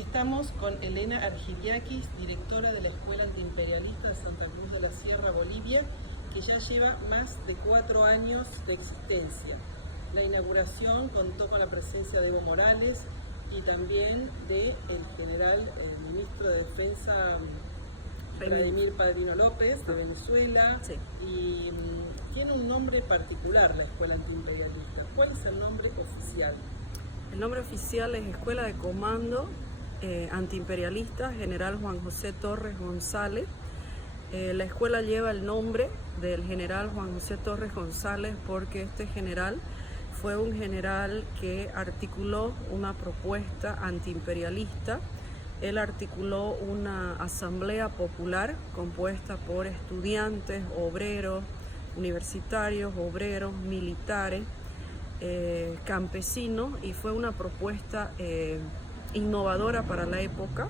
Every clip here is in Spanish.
Estamos con Elena Argiriakis, directora de la Escuela Antiimperialista de Santa Cruz de la Sierra, Bolivia, que ya lleva más de 4 años de existencia. La inauguración contó con la presencia de Evo Morales y también del general ministro de Defensa Vladimir Padrino López, de Venezuela. Sí. Y tiene un nombre particular la Escuela Antiimperialista. ¿Cuál es el nombre oficial? El nombre oficial es Escuela de Comando Antiimperialista General Juan José Torres González. La escuela lleva el nombre del general Juan José Torres González porque este general fue un general que articuló una propuesta antiimperialista. Él articuló una asamblea popular compuesta por estudiantes, obreros, universitarios, obreros, militares, campesinos, y fue una propuesta innovadora para la época,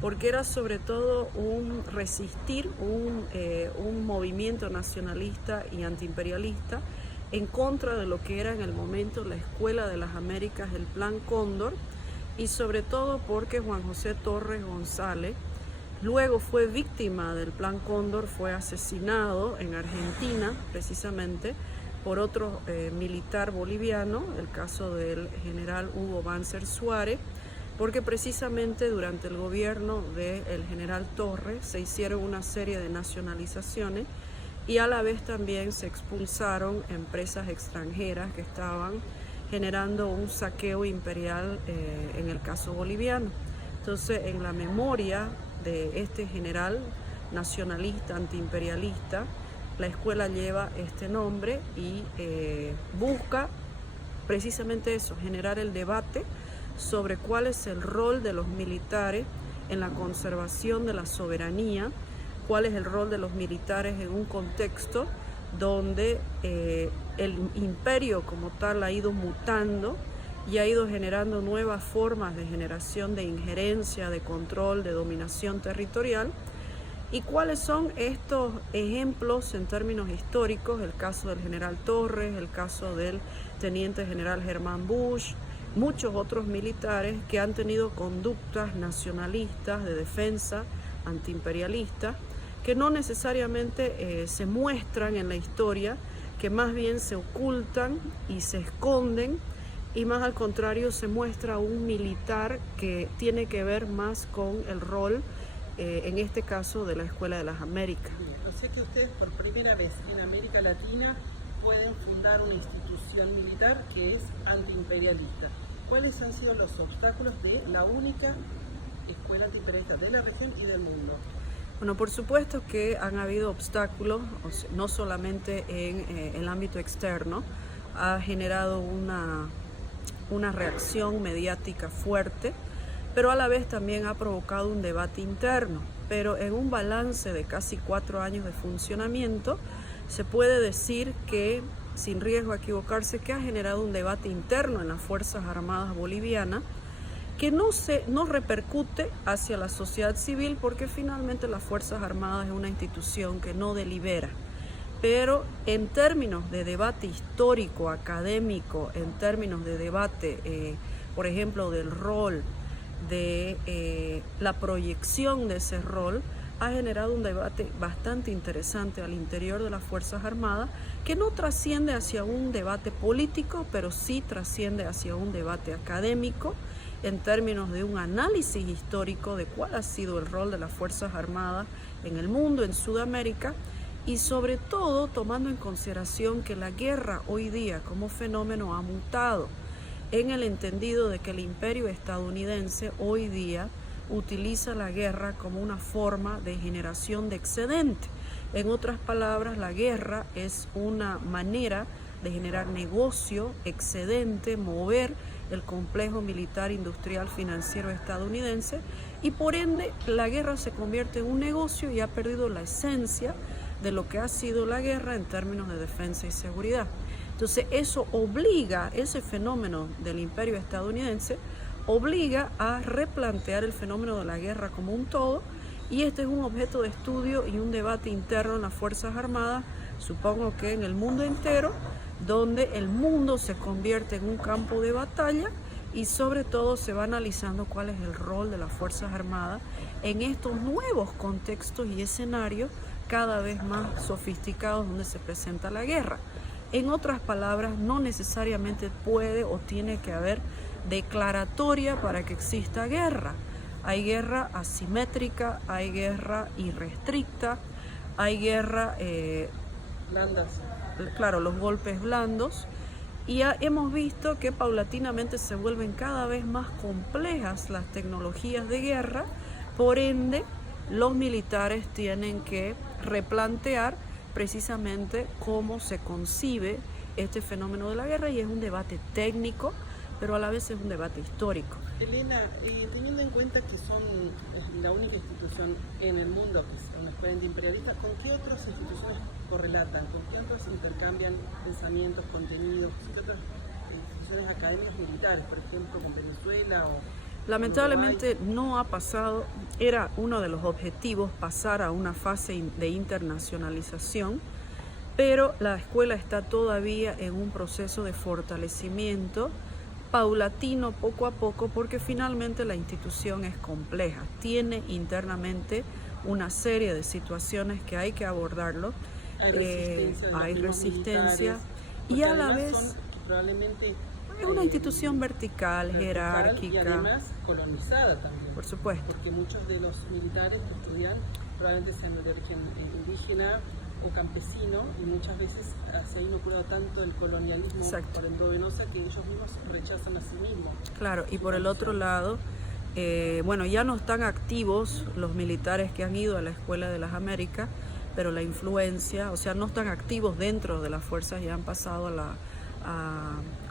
porque era sobre todo un movimiento nacionalista y antiimperialista en contra de lo que era en el momento la Escuela de las Américas, el Plan Cóndor, y sobre todo porque Juan José Torres González luego fue víctima del Plan Cóndor, fue asesinado en Argentina precisamente por otro militar boliviano, el caso del general Hugo Banzer Suárez, porque precisamente durante el gobierno del general Torres se hicieron una serie de nacionalizaciones y a la vez también se expulsaron empresas extranjeras que estaban generando un saqueo imperial en el caso boliviano. Entonces, en la memoria de este general nacionalista, antiimperialista, la escuela lleva este nombre y busca precisamente eso, generar el debate sobre cuál es el rol de los militares en la conservación de la soberanía, cuál es el rol de los militares en un contexto donde el imperio como tal ha ido mutando y ha ido generando nuevas formas de generación de injerencia, de control, de dominación territorial. ¿Y cuáles son estos ejemplos en términos históricos? El caso del general Torres, el caso del teniente general Germán Busch, muchos otros militares que han tenido conductas nacionalistas, de defensa, antiimperialistas, que no necesariamente se muestran en la historia, que más bien se ocultan y se esconden, y más al contrario se muestra un militar que tiene que ver más con el rol, en este caso, de la Escuela de las Américas. O sea que ustedes por primera vez en América Latina pueden fundar una institución militar que es antiimperialista. ¿Cuáles han sido los obstáculos de la única escuela antiimperialista de la región y del mundo? Bueno, por supuesto que han habido obstáculos, no solamente en el ámbito externo, ha generado una reacción mediática fuerte, pero a la vez también ha provocado un debate interno. Pero en un balance de casi 4 años de funcionamiento, se puede decir que, sin riesgo a equivocarse, que ha generado un debate interno en las Fuerzas Armadas bolivianas que no repercute hacia la sociedad civil, porque finalmente las Fuerzas Armadas es una institución que no delibera. Pero en términos de debate histórico, académico, en términos de debate, por ejemplo, del rol, de la proyección de ese rol, ha generado un debate bastante interesante al interior de las Fuerzas Armadas, que no trasciende hacia un debate político, pero sí trasciende hacia un debate académico, en términos de un análisis histórico de cuál ha sido el rol de las Fuerzas Armadas en el mundo, en Sudamérica, y sobre todo tomando en consideración que la guerra hoy día como fenómeno ha mutado, en el entendido de que el imperio estadounidense hoy día utiliza la guerra como una forma de generación de excedente. En otras palabras, la guerra es una manera de generar negocio, excedente, mover el complejo militar, industrial, financiero estadounidense, y por ende la guerra se convierte en un negocio y ha perdido la esencia de lo que ha sido la guerra en términos de defensa y seguridad. Entonces eso obliga, ese fenómeno del imperio estadounidense obliga a replantear el fenómeno de la guerra como un todo, y este es un objeto de estudio y un debate interno en las Fuerzas Armadas, supongo que en el mundo entero, donde el mundo se convierte en un campo de batalla y sobre todo se va analizando cuál es el rol de las Fuerzas Armadas en estos nuevos contextos y escenarios cada vez más sofisticados donde se presenta la guerra. En otras palabras, no necesariamente puede o tiene que haber declaratoria para que exista guerra. Hay guerra asimétrica, hay guerra irrestricta, hay guerra blandas. Claro, los golpes blandos. Y hemos visto que paulatinamente se vuelven cada vez más complejas las tecnologías de guerra, por ende los militares tienen que replantear precisamente cómo se concibe este fenómeno de la guerra, y es un debate técnico, pero a la vez es un debate histórico. Elena, teniendo en cuenta que son la única institución en el mundo que es una escuela antiimperialista, ¿con qué otras instituciones correlatan? ¿Con qué otras intercambian pensamientos, contenidos? ¿Qué otras instituciones académicas militares, por ejemplo, con Venezuela o...? Lamentablemente no ha pasado, era uno de los objetivos pasar a una fase de internacionalización, pero la escuela está todavía en un proceso de fortalecimiento paulatino, poco a poco, porque finalmente la institución es compleja, tiene internamente una serie de situaciones que hay que abordarlo, hay resistencia y a la vez probablemente es una institución vertical, jerárquica. Y además colonizada también. Por supuesto. Porque muchos de los militares que estudian probablemente sean de origen indígena o campesino, y muchas veces se ha inoculado tanto el colonialismo por endovenosa que ellos mismos rechazan a sí mismos. Claro, y por el otro lado, bueno, ya no están activos los militares que han ido a la Escuela de las Américas, pero la influencia, o sea, no están activos dentro de las fuerzas, ya han pasado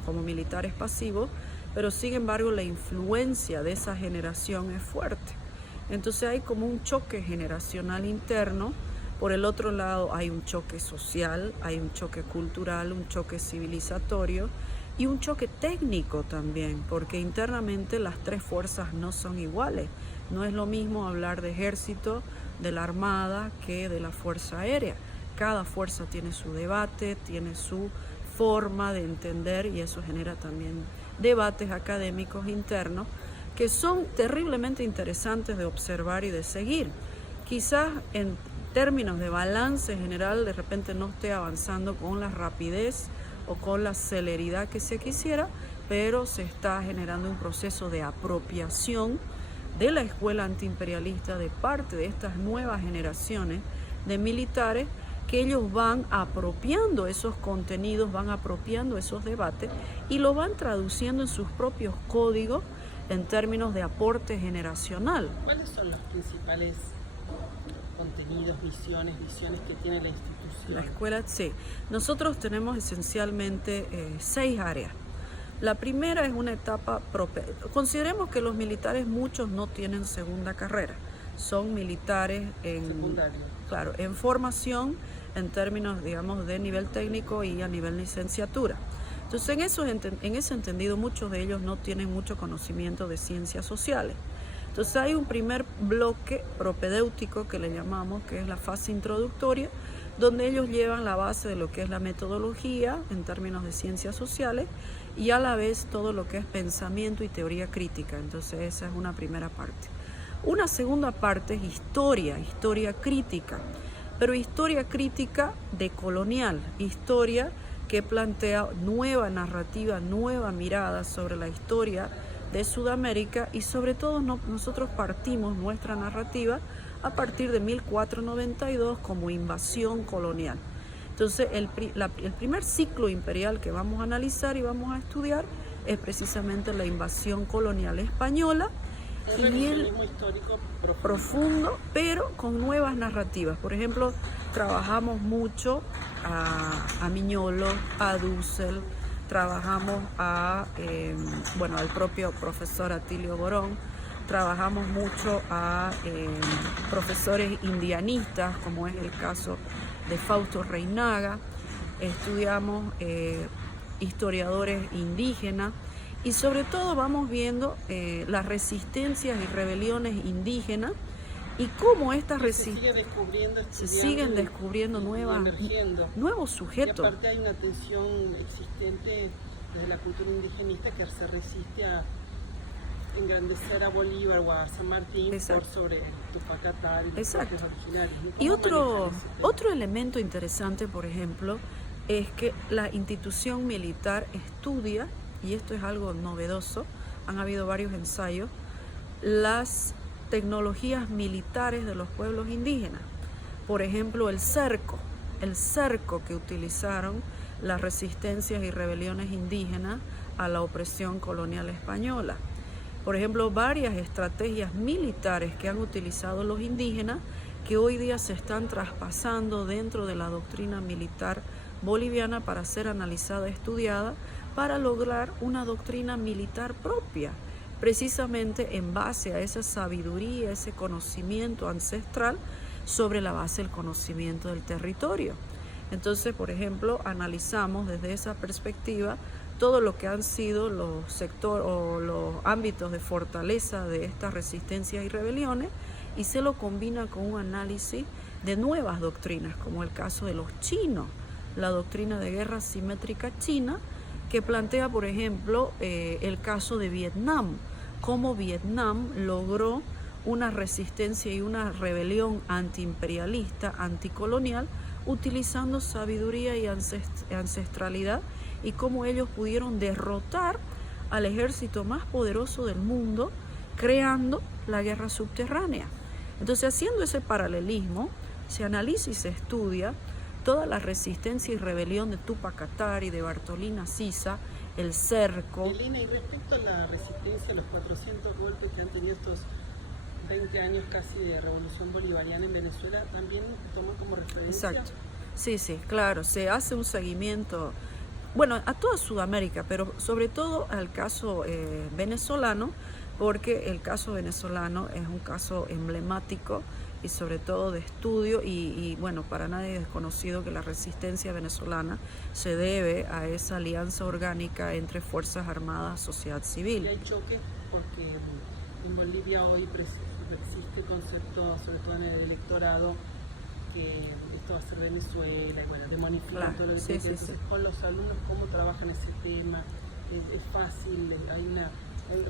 como militares pasivos, pero sin embargo la influencia de esa generación es fuerte. Entonces hay como un choque generacional interno. Por el otro lado hay un choque social, hay un choque cultural, un choque civilizatorio y un choque técnico también, porque internamente las tres fuerzas no son iguales. No es lo mismo hablar de ejército, de la armada, que de la fuerza aérea. Cada fuerza tiene su debate, tiene su forma de entender, y eso genera también debates académicos internos que son terriblemente interesantes de observar y de seguir. Quizás en términos de balance general de repente no esté avanzando con la rapidez o con la celeridad que se quisiera, pero se está generando un proceso de apropiación de la escuela antiimperialista de parte de estas nuevas generaciones de militares, que ellos van apropiando esos contenidos, van apropiando esos debates y lo van traduciendo en sus propios códigos en términos de aporte generacional. ¿Cuáles son los principales contenidos, visiones que tiene la institución? La escuela, sí. Nosotros tenemos esencialmente 6 áreas. La primera es una etapa propia. Consideremos que los militares, muchos no tienen segunda carrera. Son militares en formación en términos, digamos, de nivel técnico y a nivel licenciatura. Entonces, en ese entendido, muchos de ellos no tienen mucho conocimiento de ciencias sociales. Entonces, hay un primer bloque propedéutico que le llamamos, que es la fase introductoria, donde ellos llevan la base de lo que es la metodología en términos de ciencias sociales y a la vez todo lo que es pensamiento y teoría crítica. Entonces, esa es una primera parte. Una segunda parte es historia crítica, pero historia crítica decolonial, historia que plantea nueva narrativa, nueva mirada sobre la historia de Sudamérica, y sobre todo nosotros partimos nuestra narrativa a partir de 1492 como invasión colonial. Entonces el primer ciclo imperial que vamos a analizar y vamos a estudiar es precisamente la invasión colonial española, y el histórico profundo, pero con nuevas narrativas. Por ejemplo, trabajamos mucho a Miñolo, a Dussel, trabajamos al propio profesor Atilio Borón, trabajamos mucho a profesores indianistas, como es el caso de Fausto Reinaga, estudiamos historiadores indígenas, y sobre todo vamos viendo las resistencias y rebeliones indígenas y cómo estas se siguen descubriendo nuevos sujetos. Y aparte hay una tensión existente desde la cultura indigenista que se resiste a engrandecer a Bolívar o a San Martín Exacto. por sobre Tupac Katari y los Exacto. propios originarios. Y ¿Cómo manejan ese tema? otro elemento interesante, por ejemplo, es que la institución militar estudia, y esto es algo novedoso, han habido varios ensayos, las tecnologías militares de los pueblos indígenas. Por ejemplo, el cerco que utilizaron las resistencias y rebeliones indígenas a la opresión colonial española. Por ejemplo, varias estrategias militares que han utilizado los indígenas que hoy día se están traspasando dentro de la doctrina militar boliviana para ser analizada, estudiada, para lograr una doctrina militar propia, precisamente en base a esa sabiduría, ese conocimiento ancestral sobre la base del conocimiento del territorio. Entonces, por ejemplo, analizamos desde esa perspectiva todo lo que han sido los sectores o los ámbitos de fortaleza de estas resistencias y rebeliones y se lo combina con un análisis de nuevas doctrinas, como el caso de los chinos, la doctrina de guerra simétrica china, que plantea, por ejemplo, el caso de Vietnam, cómo Vietnam logró una resistencia y una rebelión antiimperialista, anticolonial, utilizando sabiduría y ancestralidad, y cómo ellos pudieron derrotar al ejército más poderoso del mundo, creando la guerra subterránea. Entonces, haciendo ese paralelismo, se analiza y se estudia toda la resistencia y rebelión de Tupac Katari, de Bartolina Sisa, el cerco. Elena, y respecto a la resistencia, a los 400 golpes que han tenido estos 20 años casi de revolución bolivariana en Venezuela, también toma como referencia. Exacto. Sí, claro, se hace un seguimiento, bueno, a toda Sudamérica, pero sobre todo al caso venezolano, porque el caso venezolano es un caso emblemático y sobre todo de estudio y bueno, para nadie es desconocido que la resistencia venezolana se debe a esa alianza orgánica entre Fuerzas Armadas, sociedad civil. Y hay choques porque en Bolivia hoy existe el concepto, sobre todo en el electorado, que esto va a ser Venezuela, y bueno, demonifican Claro, todo lo que sí, entonces sí. con los alumnos, ¿cómo trabajan ese tema? Es fácil, hay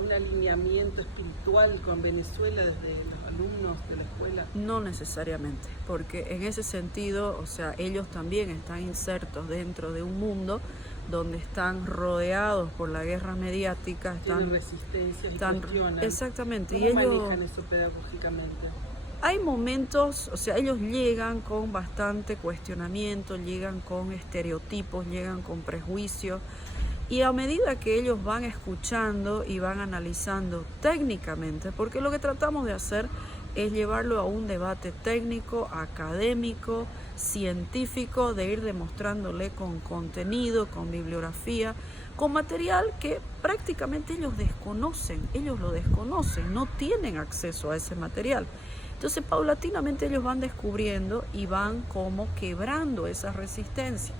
un alineamiento espiritual con Venezuela desde los alumnos de la escuela. No necesariamente, porque en ese sentido, o sea, ellos también están insertos dentro de un mundo donde están rodeados por la guerra mediática, Tienen resistencias y cuestionan. Exactamente. ¿Cómo y ellos manejan eso pedagógicamente? Hay momentos, o sea, ellos llegan con bastante cuestionamiento, llegan con estereotipos, llegan con prejuicios, y a medida que ellos van escuchando y van analizando técnicamente, porque lo que tratamos de hacer es llevarlo a un debate técnico, académico, científico, de ir demostrándole con contenido, con bibliografía, con material que prácticamente ellos desconocen, ellos lo desconocen, no tienen acceso a ese material. Entonces, paulatinamente ellos van descubriendo y van como quebrando esa resistencia.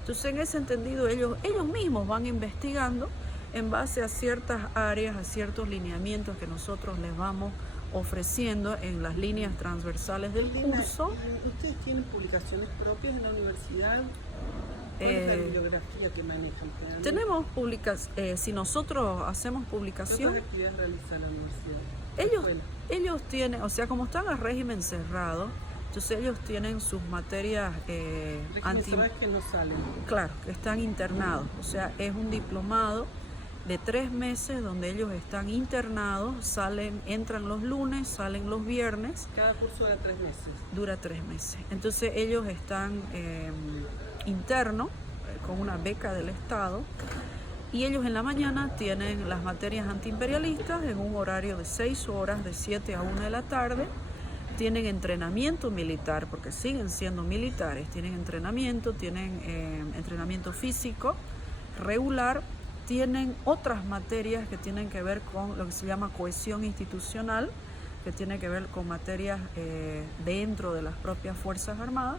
Entonces, en ese entendido, ellos mismos van investigando en base a ciertas áreas, a ciertos lineamientos que nosotros les vamos ofreciendo en las líneas transversales del curso. ¿Ustedes tienen publicaciones propias en la universidad? ¿Cuál es la bibliografía que manejan? Tenemos si nosotros hacemos publicación. ¿Qué otras actividades realiza la universidad? Ellos tienen, o sea, como están a régimen cerrado, entonces ellos tienen sus materias que no salen. Claro, que están internados, o sea, es un diplomado de 3 meses donde ellos están internados, entran los lunes, salen los viernes. Cada curso dura 3 meses. Dura 3 meses. Entonces ellos están internos, con una beca del Estado, y ellos en la mañana tienen las materias antiimperialistas en un horario de 6 horas, de 7 a 1 de la tarde. Tienen entrenamiento militar, porque siguen siendo militares, tienen entrenamiento físico regular, tienen otras materias que tienen que ver con lo que se llama cohesión institucional, que tiene que ver con materias dentro de las propias Fuerzas Armadas,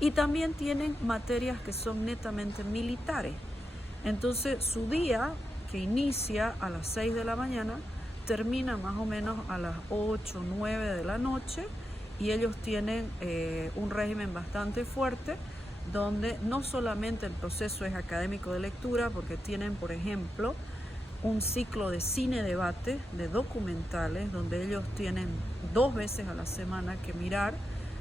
y también tienen materias que son netamente militares. Entonces, su día, que inicia a las 6 de la mañana, termina más o menos a las 8 o 9 de la noche, y ellos tienen un régimen bastante fuerte, donde no solamente el proceso es académico de lectura, porque tienen, por ejemplo, un ciclo de cine-debate, de documentales, donde ellos tienen 2 veces a la semana que mirar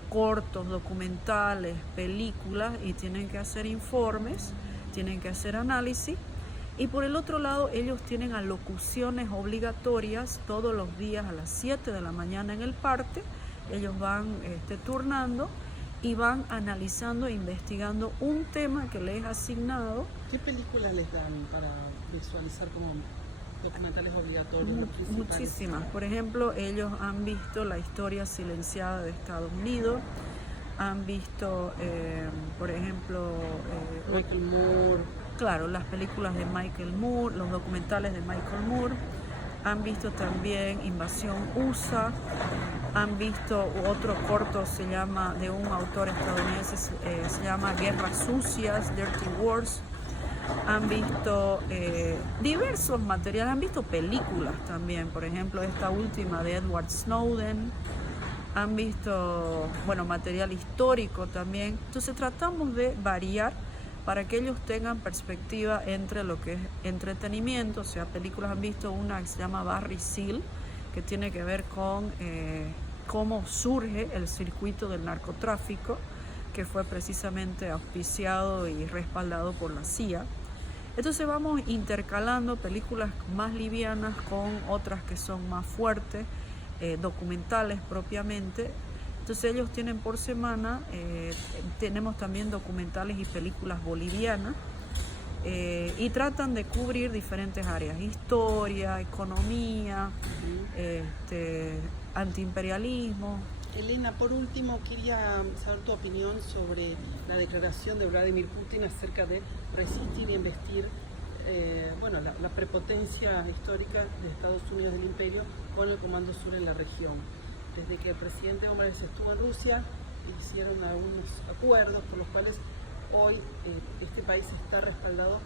cortos, documentales, películas, y tienen que hacer informes, tienen que hacer análisis. Y por el otro lado, ellos tienen alocuciones obligatorias todos los días a las 7 de la mañana en el parte. Ellos van turnando y van analizando e investigando un tema que les es asignado. ¿Qué películas les dan para visualizar como documentales obligatorios? Muchísimas. Por ejemplo, ellos han visto la historia silenciada de Estados Unidos, han visto, por ejemplo, Michael Moore. Claro, las películas de Michael Moore, los documentales de Michael Moore. Han visto también Invasión USA, han visto otro corto, se llama, de un autor estadounidense, se llama Guerras Sucias, Dirty Wars. Han visto diversos materiales, han visto películas también, por ejemplo esta última de Edward Snowden. Han visto, bueno, material histórico también. Entonces tratamos de variar para que ellos tengan perspectiva entre lo que es entretenimiento, o sea, películas. Han visto una que se llama Barry Seal, que tiene que ver con cómo surge el circuito del narcotráfico, que fue precisamente auspiciado y respaldado por la CIA. Entonces vamos intercalando películas más livianas con otras que son más fuertes, documentales propiamente. Entonces ellos tienen por semana, tenemos también documentales y películas bolivianas, y tratan de cubrir diferentes áreas: historia, economía, antiimperialismo. Elena, por último, quería saber tu opinión sobre la declaración de Vladimir Putin acerca de resistir y embestir la prepotencia histórica de Estados Unidos del Imperio con el Comando Sur en la región. Desde que el presidente Evo Morales estuvo en Rusia, hicieron algunos acuerdos por los cuales hoy este país está respaldado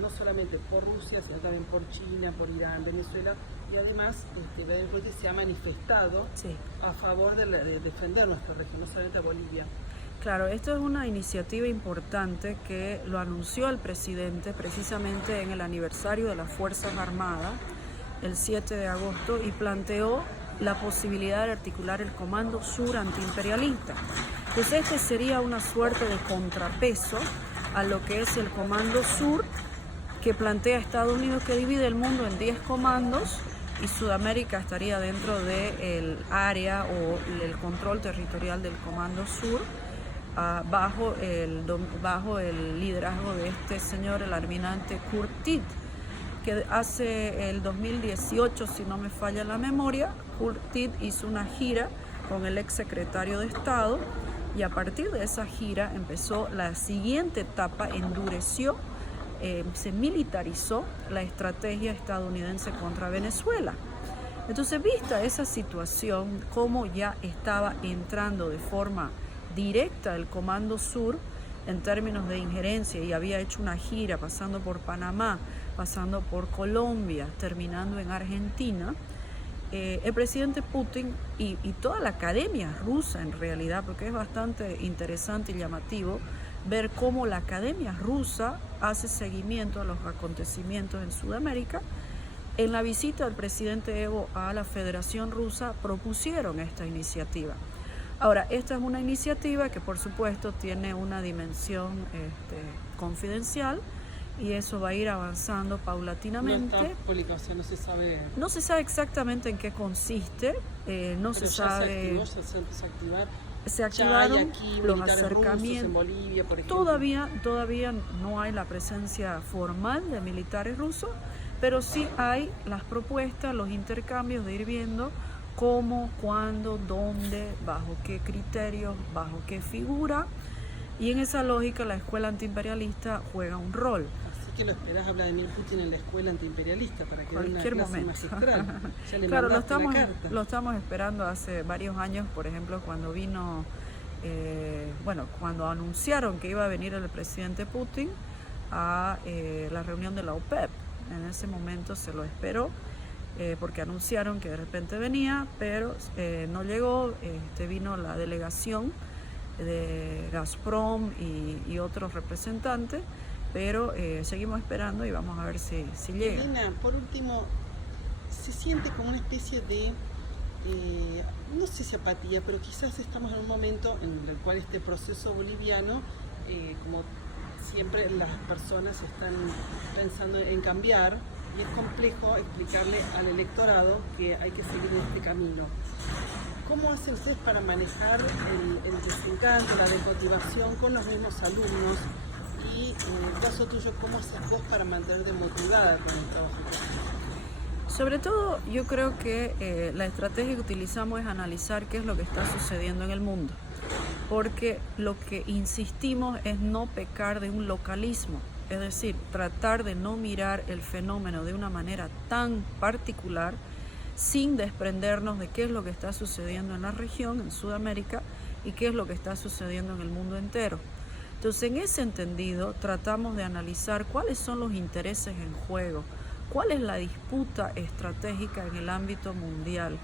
no solamente por Rusia, sino también por China, por Irán, Venezuela, y además Vladimir Putin se ha manifestado a favor de defender nuestra región, no solamente a Bolivia. Claro, esto es una iniciativa importante que lo anunció el presidente precisamente en el aniversario de las Fuerzas Armadas, el 7 de agosto, y planteó la posibilidad de articular el Comando Sur antiimperialista. Entonces este sería una suerte de contrapeso a lo que es el Comando Sur, que plantea Estados Unidos, que divide el mundo en 10 comandos, y Sudamérica estaría dentro del área o el control territorial del Comando Sur, bajo el liderazgo de este señor, el almirante Kurt Tiet, que hace el 2018, si no me falla la memoria, Kurt Tiet hizo una gira con el ex secretario de Estado, y a partir de esa gira empezó la siguiente etapa, endureció, se militarizó la estrategia estadounidense contra Venezuela. Entonces, vista esa situación, como ya estaba entrando de forma directa el Comando Sur en términos de injerencia, y había hecho una gira pasando por Panamá, pasando por Colombia, terminando en Argentina, el presidente Putin y toda la academia rusa, en realidad, porque es bastante interesante y llamativo ver cómo la academia rusa hace seguimiento a los acontecimientos en Sudamérica. En la visita del presidente Evo a la Federación Rusa propusieron esta iniciativa. Ahora, esta es una iniciativa que por supuesto tiene una dimensión confidencial, y eso va a ir avanzando paulatinamente. No está pública, o sea, no se sabe. No se sabe exactamente en qué consiste, no se sabe. Se empezó a activar. Se activaron aquí los acercamientos en Bolivia, por ejemplo. Todavía no hay la presencia formal de militares rusos, pero sí hay las propuestas, los intercambios de ir viendo cómo, cuándo, dónde, bajo qué criterios, bajo qué figura, y en esa lógica la escuela antiimperialista juega un rol. Así que lo esperás a Vladimir Putin en la escuela antiimperialista para que dé una clase momento. Magistral. Ya le Claro, mandaste lo estamos esperando hace varios años, por ejemplo, cuando vino, cuando anunciaron que iba a venir el presidente Putin a la reunión de la OPEP. En ese momento se lo esperó, porque anunciaron que de repente venía, pero no llegó. Vino la delegación de Gazprom y otros representantes, pero seguimos esperando y vamos a ver si llega. Elena, por último, se siente como una especie de, no sé si apatía, pero quizás estamos en un momento en el cual este proceso boliviano, como siempre las personas están pensando en cambiar, y es complejo explicarle al electorado que hay que seguir en este camino. ¿Cómo hacen ustedes para manejar el desencanto, la desmotivación con los mismos alumnos? Y en el caso tuyo, ¿cómo haces vos para mantenerte motivada con el trabajo que haces? Sobre todo, yo creo que la estrategia que utilizamos es analizar qué es lo que está sucediendo en el mundo, porque lo que insistimos es no pecar de un localismo, es decir, tratar de no mirar el fenómeno de una manera tan particular, sin desprendernos de qué es lo que está sucediendo en la región, en Sudamérica, y qué es lo que está sucediendo en el mundo entero. Entonces, en ese entendido, tratamos de analizar cuáles son los intereses en juego, cuál es la disputa estratégica en el ámbito mundial,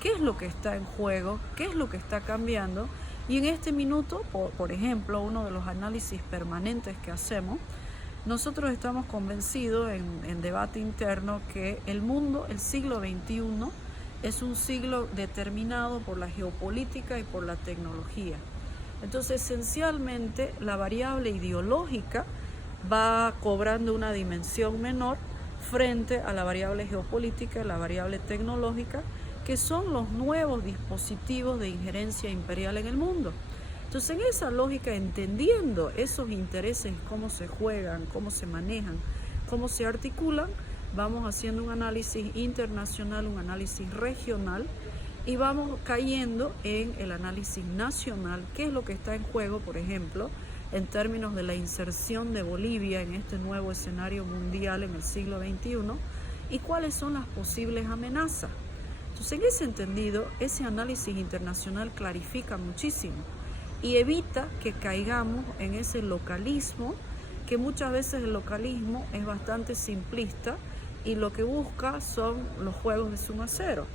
qué es lo que está en juego, qué es lo que está cambiando. Y en este minuto, por ejemplo, uno de los análisis permanentes que hacemos, nosotros estamos convencidos en debate interno que el mundo, el siglo XXI, es un siglo determinado por la geopolítica y por la tecnología. Entonces, esencialmente, la variable ideológica va cobrando una dimensión menor frente a la variable geopolítica y la variable tecnológica, que son los nuevos dispositivos de injerencia imperial en el mundo. Entonces, en esa lógica, entendiendo esos intereses, cómo se juegan, cómo se manejan, cómo se articulan, vamos haciendo un análisis internacional, un análisis regional, y vamos cayendo en el análisis nacional, qué es lo que está en juego, por ejemplo, en términos de la inserción de Bolivia en este nuevo escenario mundial en el siglo XXI, y cuáles son las posibles amenazas. Entonces, en ese entendido, ese análisis internacional clarifica muchísimo y evita que caigamos en ese localismo, que muchas veces el localismo es bastante simplista y lo que busca son los juegos de suma cero.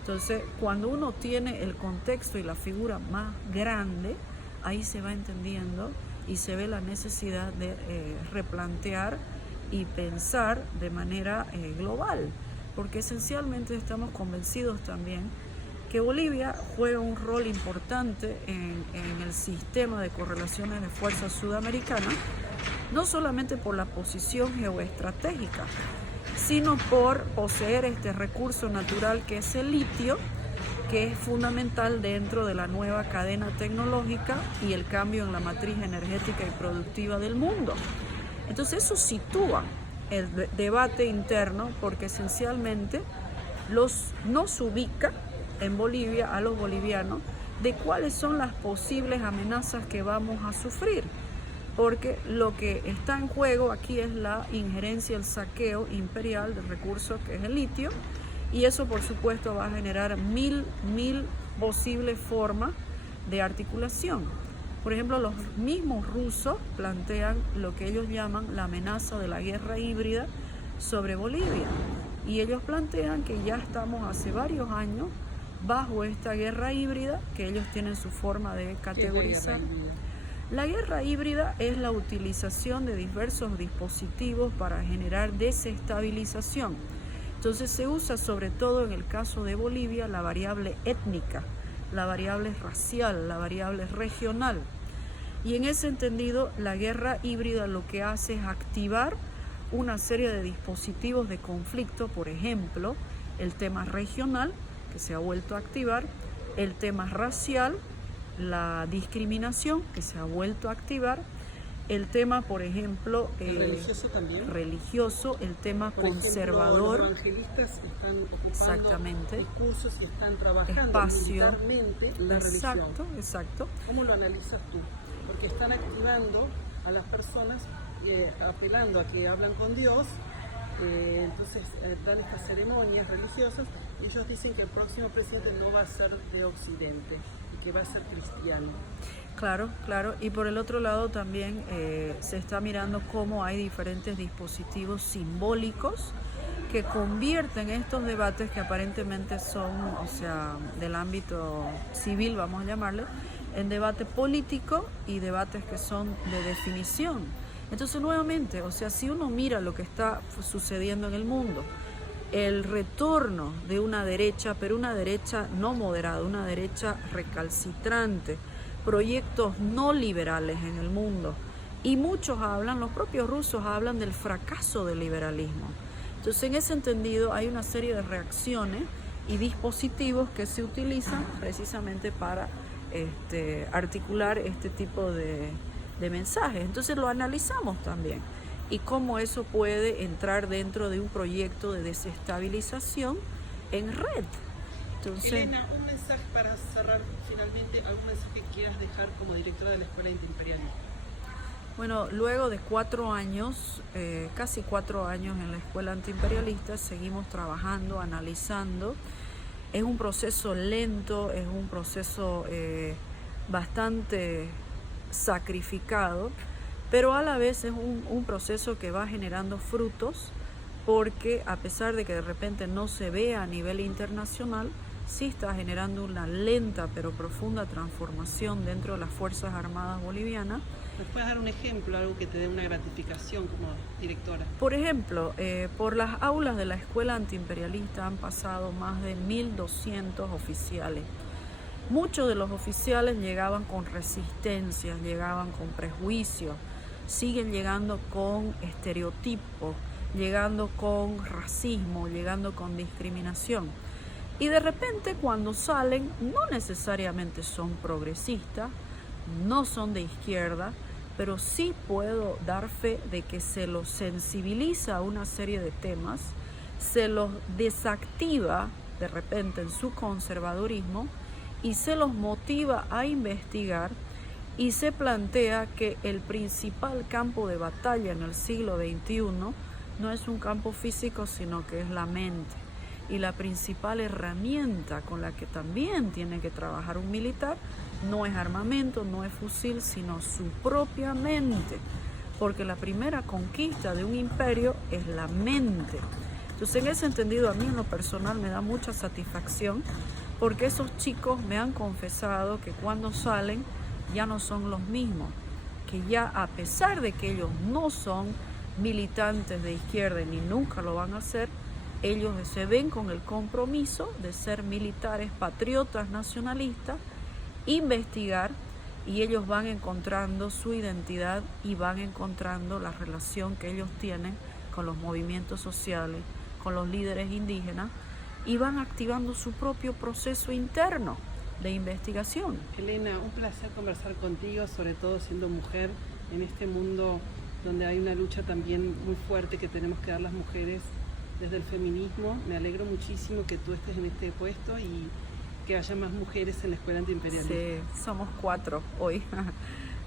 Entonces, cuando uno tiene el contexto y la figura más grande, ahí se va entendiendo y se ve la necesidad de replantear y pensar de manera global, porque esencialmente estamos convencidos también que Bolivia juega un rol importante en el sistema de correlaciones de fuerzas sudamericanas, no solamente por la posición geoestratégica, sino por poseer este recurso natural que es el litio, que es fundamental dentro de la nueva cadena tecnológica y el cambio en la matriz energética y productiva del mundo. Entonces, eso sitúa el debate interno, porque esencialmente nos ubica en Bolivia a los bolivianos de cuáles son las posibles amenazas que vamos a sufrir, porque lo que está en juego aquí es la injerencia, el saqueo imperial del recurso que es el litio, y eso por supuesto va a generar mil posibles formas de articulación. Por ejemplo, los mismos rusos plantean lo que ellos llaman la amenaza de la guerra híbrida sobre Bolivia, y ellos plantean que ya estamos hace varios años bajo esta guerra híbrida, que ellos tienen su forma de categorizar. La guerra híbrida es la utilización de diversos dispositivos para generar desestabilización. Entonces se usa sobre todo en el caso de Bolivia la variable étnica, la variable racial, la variable regional. Y en ese entendido, la guerra híbrida lo que hace es activar una serie de dispositivos de conflicto, por ejemplo, el tema regional, que se ha vuelto a activar, el tema racial, la discriminación, que se ha vuelto a activar, el tema, por ejemplo, religioso también. Religioso, el tema por conservador. Ejemplo, los evangelistas están ocupando exactamente discursos y están trabajando espacio, militarmente la religión. Exacto. ¿Cómo lo analizas tú? Porque están activando a las personas, apelando a que hablan con Dios, entonces dan estas ceremonias religiosas, y ellos dicen que el próximo presidente no va a ser de Occidente, y que va a ser cristiano. Claro, y por el otro lado también se está mirando cómo hay diferentes dispositivos simbólicos que convierten estos debates, que aparentemente son, del ámbito civil, vamos a llamarle, en debate político y debates que son de definición. Entonces, nuevamente, o sea, si uno mira lo que está sucediendo en el mundo, el retorno de una derecha, pero una derecha no moderada, una derecha recalcitrante, proyectos no liberales en el mundo. Y muchos hablan, los propios rusos hablan del fracaso del liberalismo. Entonces, en ese entendido, hay una serie de reacciones y dispositivos que se utilizan precisamente para articular este tipo de mensajes. Entonces, lo analizamos también y cómo eso puede entrar dentro de un proyecto de desestabilización en red. Entonces, Elena, un mensaje para cerrar finalmente, algún mensaje que quieras dejar como directora de la Escuela Antiimperialista. bueno, luego de 4 años, casi 4 años en la Escuela Antiimperialista, seguimos trabajando, analizando. Es un proceso lento, es un proceso bastante sacrificado, pero a la vez es un proceso que va generando frutos, porque a pesar de que de repente no se vea a nivel internacional, sí está generando una lenta pero profunda transformación dentro de las Fuerzas Armadas bolivianas. ¿Me puedes dar un ejemplo, algo que te dé una gratificación como directora? Por ejemplo, por las aulas de la Escuela Antiimperialista han pasado más de 1.200 oficiales. Muchos de los oficiales llegaban con resistencias, llegaban con prejuicios, siguen llegando con estereotipos, llegando con racismo, llegando con discriminación. Y de repente cuando salen no necesariamente son progresistas, no son de izquierda, pero sí puedo dar fe de que se los sensibiliza a una serie de temas, se los desactiva de repente en su conservadurismo y se los motiva a investigar y se plantea que el principal campo de batalla en el siglo XXI no es un campo físico, sino que es la mente. Y la principal herramienta con la que también tiene que trabajar un militar no es armamento, no es fusil, sino su propia mente. Porque la primera conquista de un imperio es la mente. Entonces, en ese entendido, a mí en lo personal me da mucha satisfacción, porque esos chicos me han confesado que cuando salen ya no son los mismos, que ya a pesar de que ellos no son militantes de izquierda ni nunca lo van a hacer, ellos se ven con el compromiso de ser militares, patriotas, nacionalistas, investigar, y ellos van encontrando su identidad y van encontrando la relación que ellos tienen con los movimientos sociales, con los líderes indígenas, y van activando su propio proceso interno de investigación. Elena, un placer conversar contigo, sobre todo siendo mujer en este mundo donde hay una lucha también muy fuerte que tenemos que dar las mujeres desde el feminismo. Me alegro muchísimo que tú estés en este puesto y que haya más mujeres en la Escuela Antiimperialista. Sí, somos 4 hoy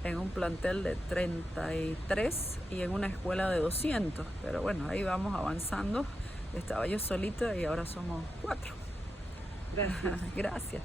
en un plantel de 33 y en una escuela de 200, pero bueno, ahí vamos avanzando. Estaba yo solita y ahora somos 4. Gracias. Gracias.